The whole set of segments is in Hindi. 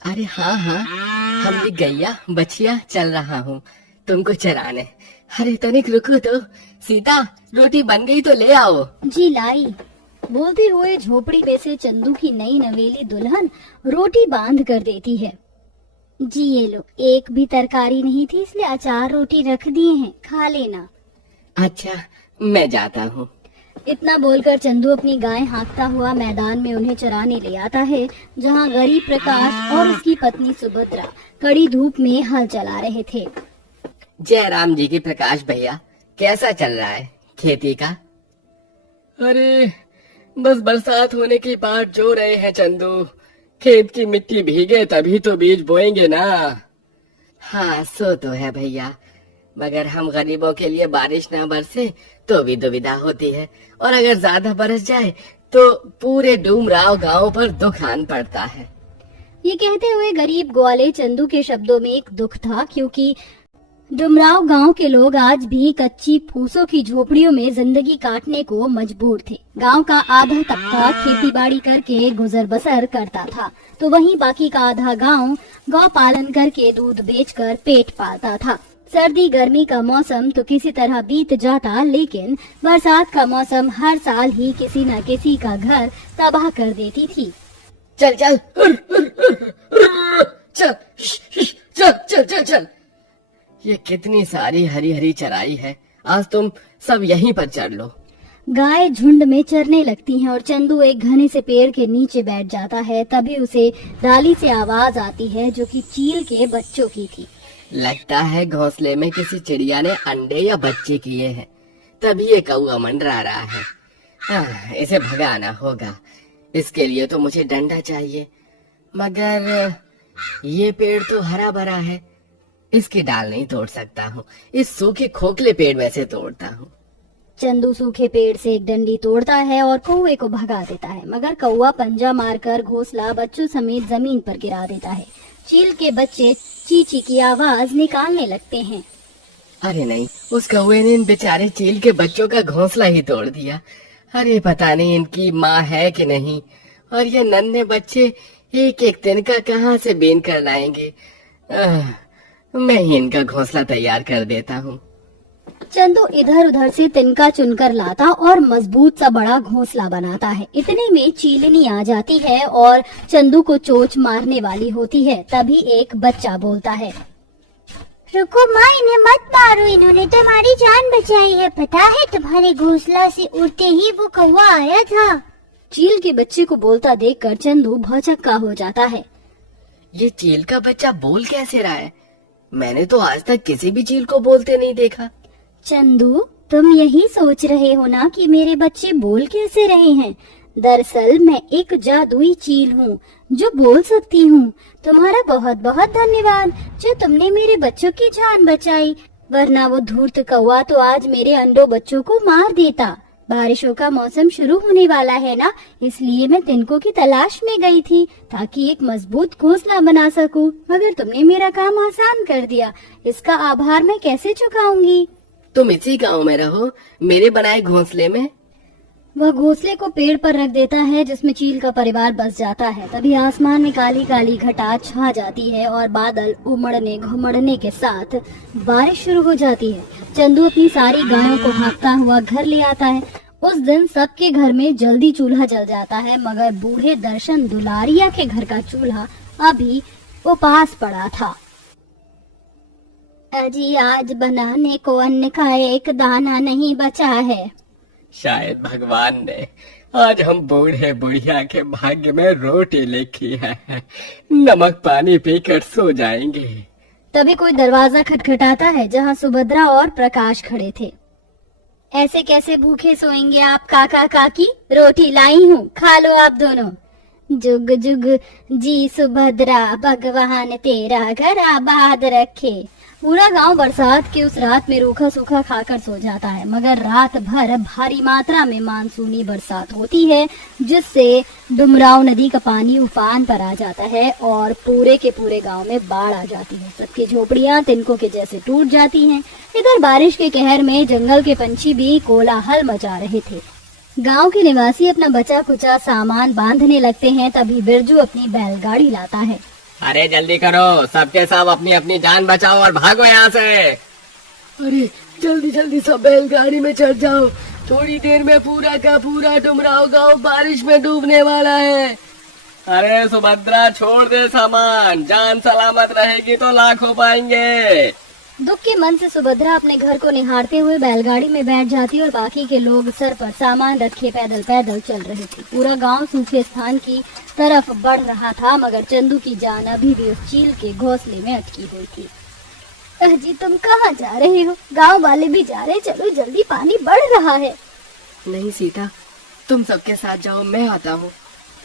अरे हाँ हाँ, हम भी गैया बछिया चल रहा हूँ तुमको चराने। अरे तनिक रुको तो। सीता, रोटी बन गई तो ले आओ। जी लाई। बोलते हुए झोपड़ी में से चंदू की नई नवेली दुल्हन रोटी बांध कर देती है। जी ये लो, एक भी तरकारी नहीं थी इसलिए अचार रोटी रख दिए हैं, खा लेना। अच्छा, मैं जाता हूँ। इतना बोलकर चंदू अपनी गाय हाँकता हुआ मैदान में उन्हें चराने ले आता है, जहाँ गरीब प्रकाश और उसकी पत्नी सुभद्रा कड़ी धूप में हल चला रहे थे। जय राम जी की प्रकाश भैया, कैसा चल रहा है खेती का? अरे बस बरसात होने की बाट जो रहे हैं चंदू। खेत की मिट्टी भीगे तभी तो बीज बोएंगे ना। हाँ सो तो है भैया, मगर हम गरीबों के लिए बारिश ना बरसे तो भी दुविधा होती है, और अगर ज्यादा बरस जाए तो पूरे डूमराव गांव पर दुख आन पड़ता है। ये कहते हुए गरीब ग्वाले चंदू के शब्दों में एक दुख था, क्योंकि डुमराव गांव के लोग आज भी कच्ची फूसों की झोपड़ियों में जिंदगी काटने को मजबूर थे। गांव का आधा तबका खेतीबाड़ी करके गुजर बसर करता था, तो वहीं बाकी का आधा गांव गौ पालन करके दूध बेचकर पेट पालता था। सर्दी गर्मी का मौसम तो किसी तरह बीत जाता, लेकिन बरसात का मौसम हर साल ही किसी न किसी का घर तबाह कर देती थी। चल चल चल चल चल चल चल, ये कितनी सारी हरी हरी चराई है, आज तुम सब यहीं पर चढ़ लो। गाय झुंड में चरने लगती हैं और चंदू एक घने से पेड़ के नीचे बैठ जाता है। तभी उसे डाली से आवाज आती है, जो कि चील के बच्चों की थी। लगता है घोंसले में किसी चिड़िया ने अंडे या बच्चे किए हैं, तभी ये कौआ मंडरा रहा है। इसे भगाना होगा, इसके लिए तो मुझे डंडा चाहिए, मगर ये पेड़ तो हरा भरा है, इसकी डाल नहीं तोड़ सकता हूँ। इस सूखे खोखले पेड़ में से तोड़ता हूँ। चंदू सूखे पेड़ से एक डंडी तोड़ता है और कौवे को भगा देता है, मगर कौवा पंजा मारकर घोंसला बच्चों समेत जमीन पर गिरा देता है। चील के बच्चे चींची की आवाज निकालने लगते हैं। अरे नहीं, उस कौवे ने इन बेचारे चील के बच्चों का घोंसला ही तोड़ दिया। अरे पता नहीं इनकी माँ है कि नहीं, और ये नन्हे बच्चे एक एक तिनका कहाँ से बीन कर लाएंगे। मैं ही इनका घोंसला तैयार कर देता हूँ। चंदू इधर उधर से तिनका चुनकर लाता और मजबूत सा बड़ा घोंसला बनाता है। इतने में चीलनी आ जाती है और चंदू को चोंच मारने वाली होती है। तभी एक बच्चा बोलता है, रुको माँ, इन्हें मत मारो, इन्होंने तो हमारी जान बचाई है। पता है तुम्हारे घोंसला से उड़ते ही वो कौवा आया था। चील के बच्चे को बोलता देखकर चंदू भौचक्का हो जाता है। ये चील का बच्चा बोल कैसे रहा है? मैंने तो आज तक किसी भी चील को बोलते नहीं देखा। चंदू, तुम यही सोच रहे हो ना कि मेरे बच्चे बोल कैसे रहे हैं? दरअसल मैं एक जादुई चील हूँ जो बोल सकती हूँ। तुम्हारा बहुत बहुत धन्यवाद जो तुमने मेरे बच्चों की जान बचाई, वरना वो धूर्त कौवा तो आज मेरे अंडों बच्चों को मार देता। बारिशों का मौसम शुरू होने वाला है ना, इसलिए मैं तिनकों की तलाश में गई थी ताकि एक मजबूत घोंसला बना सकूं, मगर तुमने मेरा काम आसान कर दिया। इसका आभार मैं कैसे चुकाऊंगी? तुम इसी गांव में रहो, मेरे बनाए घोंसले में। वह घोंसले को पेड़ पर रख देता है, जिसमें चील का परिवार बस जाता है। तभी आसमान में काली काली घटा छा जाती है और बादल उमड़ने घुमड़ने के साथ बारिश शुरू हो जाती है। चंदू अपनी सारी गायों को हाँकता हुआ घर ले आता है। उस दिन सबके घर में जल्दी चूल्हा जल जाता है, मगर बूढ़े दर्शन दुलारिया के घर का चूल्हा अभी उपास पड़ा था। अजी आज बनाने को अन्न का एक दाना नहीं बचा है। शायद भगवान ने आज हम बूढ़े बुढ़िया के भाग्य में रोटी लिखी है, नमक पानी पीकर सो जाएंगे। तभी कोई दरवाजा खटखटाता है, जहाँ सुभद्रा और प्रकाश खड़े थे। ऐसे कैसे भूखे सोएंगे आप काका काकी? रोटी लाई हूँ, खा लो आप दोनों। जुग जुग जी सुभद्रा, भगवान तेरा घर आबाद रखे। पूरा गांव बरसात की उस रात में रूखा सूखा खाकर सो जाता है, मगर रात भर भारी मात्रा में मानसूनी बरसात होती है, जिससे डुमराव नदी का पानी उफान पर आ जाता है और पूरे के पूरे गांव में बाढ़ आ जाती है। सबकी झोपड़ियां तिनकों के जैसे टूट जाती हैं। इधर बारिश के कहर में जंगल के पंछी भी कोलाहल मचा रहे थे। गांव के निवासी अपना बचा कुचा सामान बांधने लगते हैं। तभी बिरजू अपनी बैलगाड़ी लाता है। अरे जल्दी करो, सबके सब अपनी अपनी जान बचाओ और भागो यहाँ से। अरे जल्दी जल्दी सब बैलगाड़ी में चढ़ जाओ, थोड़ी देर में पूरा का पूरा डुमराव गांव बारिश में डूबने वाला है। अरे सुभद्रा छोड़ दे सामान, जान सलामत रहेगी तो लाख हो पाएंगे। दुख के मन से सुभद्रा अपने घर को निहारते हुए बैलगाड़ी में बैठ जाती और बाकी के लोग सर पर सामान रखे पैदल पैदल चल रहे थे। पूरा गांव सूखे स्थान की तरफ बढ़ रहा था, मगर चंदू की जान अभी भी उस चील के घोंसले में अटकी हुई थी। अजी तुम कहाँ जा रहे हो? गांव वाले भी जा रहे, चलो जल्दी, पानी बढ़ रहा है। नहीं सीता, तुम सबके साथ जाओ, मैं आता हूँ।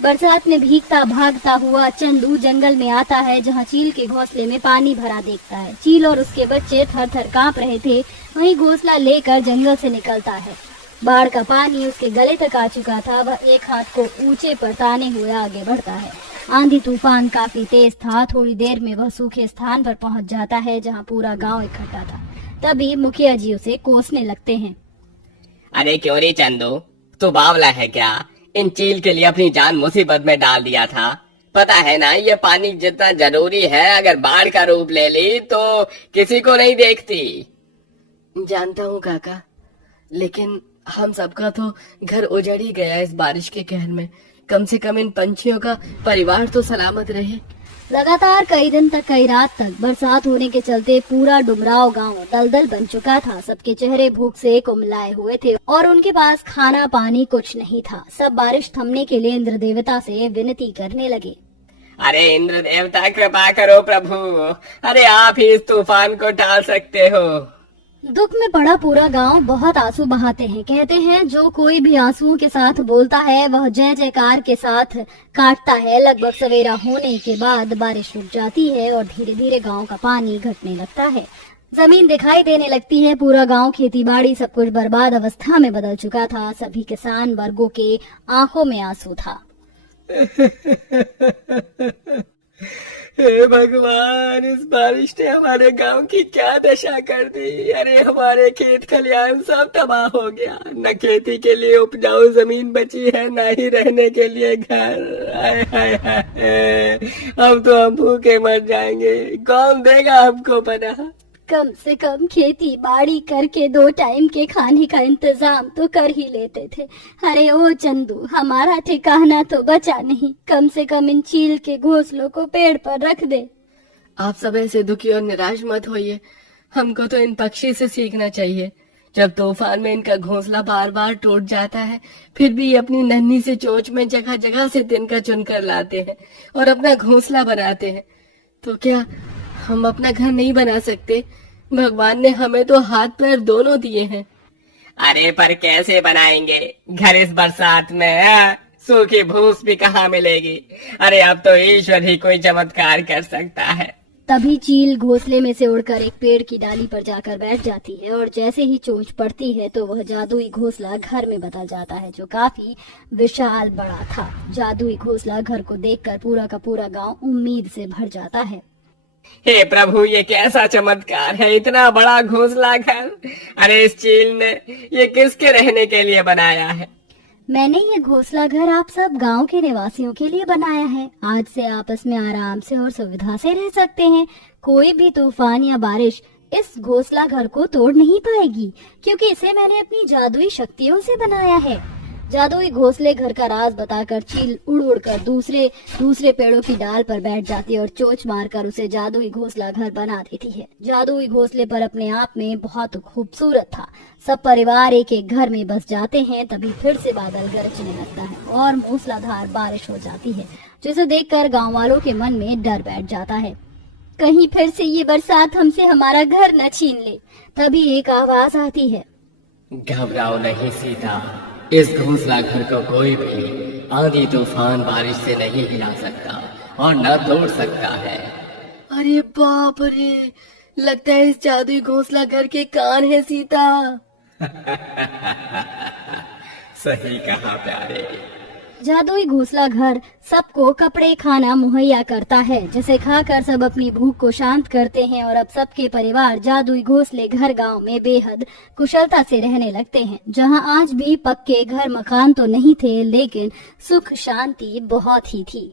बरसात में भीगता भागता हुआ चंदू जंगल में आता है, जहाँ चील के घोंसले में पानी भरा देखता है। चील और उसके बच्चे थर थर कांप रहे थे। वहीं घोंसला लेकर जंगल से निकलता है। बाढ़ का पानी उसके गले तक आ चुका था। वह एक हाथ को ऊंचे पर ताने हुए आगे बढ़ता है। आंधी तूफान काफी तेज था। थोड़ी देर में वह सूखे स्थान पर पहुंच जाता है, जहाँ पूरा गाँव इकट्ठा था। तभी मुखिया जी उसे कोसने लगते हैं। अरे क्यों रे चंदू, तू बावला है क्या? इन चील के लिए अपनी जान मुसीबत में डाल दिया था। पता है ना ये पानी जितना जरूरी है, अगर बाढ़ का रूप ले ली तो किसी को नहीं देखती। जानता हूँ काका, लेकिन हम सबका तो घर उजड़ ही गया इस बारिश के कहर में। कम से कम इन पंछियों का परिवार तो सलामत रहे। लगातार कई दिन तक, कई रात तक बरसात होने के चलते पूरा डुमराव गांव दलदल बन चुका था। सबके चेहरे भूख से कुमलाए हुए थे और उनके पास खाना पानी कुछ नहीं था। सब बारिश थमने के लिए इंद्र देवता से विनती करने लगे। अरे इंद्र देवता कृपा करो प्रभु, अरे आप ही इस तूफान को टाल सकते हो। दुख में पड़ा पूरा गांव बहुत आंसू बहाते हैं। कहते हैं जो कोई भी आंसुओं के साथ बोलता है वह जय जयकार के साथ काटता है। लगभग सवेरा होने के बाद बारिश रुक जाती है और धीरे धीरे गांव का पानी घटने लगता है। जमीन दिखाई देने लगती है। पूरा गांव खेती बाड़ी सब कुछ बर्बाद अवस्था में बदल चुका था। सभी किसान वर्गों के आंखों में आंसू था। हे भगवान, इस बारिश ने हमारे गांव की क्या दशा कर दी। अरे हमारे खेत खलियान सब तबाह हो गया। न खेती के लिए उपजाऊ जमीन बची है, न ही रहने के लिए घर। हाय हाय हाय, अब तो हम भूखे मर जाएंगे। कौन देगा हमको पनाह? कम से कम खेती बाड़ी करके 2 टाइम के खाने का इंतजाम तो कर ही लेते थे। अरे ओ चंदू, हमारा ठिकाना तो बचा नहीं। कम से कम इन चील के घोंसलों को पेड़ पर रख दे। आप सब ऐसे दुखी और निराश मत होइए। हमको तो इन पक्षी से सीखना चाहिए। जब तूफान में इनका घोंसला बार बार टूट जाता है, फिर भी ये अपनी नन्ही से चोंच में जगह जगह से तिनका चुनकर लाते हैं और अपना घोंसला बनाते हैं। तो क्या हम अपना घर नहीं बना सकते? भगवान ने हमें तो हाथ पैर दोनों दिए हैं। अरे पर कैसे बनाएंगे घर इस बरसात में? सूखी भूस भी कहाँ मिलेगी? अरे अब तो ईश्वर ही कोई चमत्कार कर सकता है। तभी चील घोंसले में से उड़कर एक पेड़ की डाली पर जाकर बैठ जाती है और जैसे ही चोंच पड़ती है तो वह जादुई घोंसला घर में बदल जाता है, जो काफी विशाल बड़ा था। जादुई घोंसला घर को देखकर पूरा का पूरा गांव उम्मीद से भर जाता है। हे प्रभु, ये कैसा चमत्कार है, इतना बड़ा घोंसला घर। अरे इस चील ने ये किसके रहने के लिए बनाया है? मैंने ये घोंसला घर आप सब गांव के निवासियों के लिए बनाया है। आज से आपस में आराम से और सुविधा से रह सकते हैं। कोई भी तूफान या बारिश इस घोंसला घर को तोड़ नहीं पाएगी, क्योंकि इसे मैंने अपनी जादुई शक्तियों से बनाया है। जादुई घोंसले घर का राज बताकर चील उड़ उड़ कर दूसरे पेड़ों की डाल पर बैठ जाती है और चोंच मारकर उसे जादुई घोंसला घर बना देती है। जादुई घोंसले पर अपने आप में बहुत खूबसूरत था। सब परिवार एक एक घर में बस जाते हैं। तभी फिर से बादल गरजने लगता है और मूसलाधार बारिश हो जाती है, जिसे देखकर गाँव वालों के मन में डर बैठ जाता है। कहीं फिर से ये बरसात हमसे हमारा घर न छीन ले। तभी एक आवाज आती है, घबराओ नहीं सीता, इस घोंसला घर को कोई भी आंधी तूफान बारिश से नहीं हिला सकता और न तोड़ सकता है। अरे बाप रे, लगता है इस जादुई घोंसला घर के कान है सीता। सही कहा प्यारे। जादुई घोंसला घर सबको कपड़े खाना मुहैया करता है, जिसे खाकर सब अपनी भूख को शांत करते हैं और अब सबके परिवार जादुई घोंसले घर गांव में बेहद कुशलता से रहने लगते हैं। जहां आज भी पक्के घर मकान तो नहीं थे, लेकिन सुख शांति बहुत ही थी।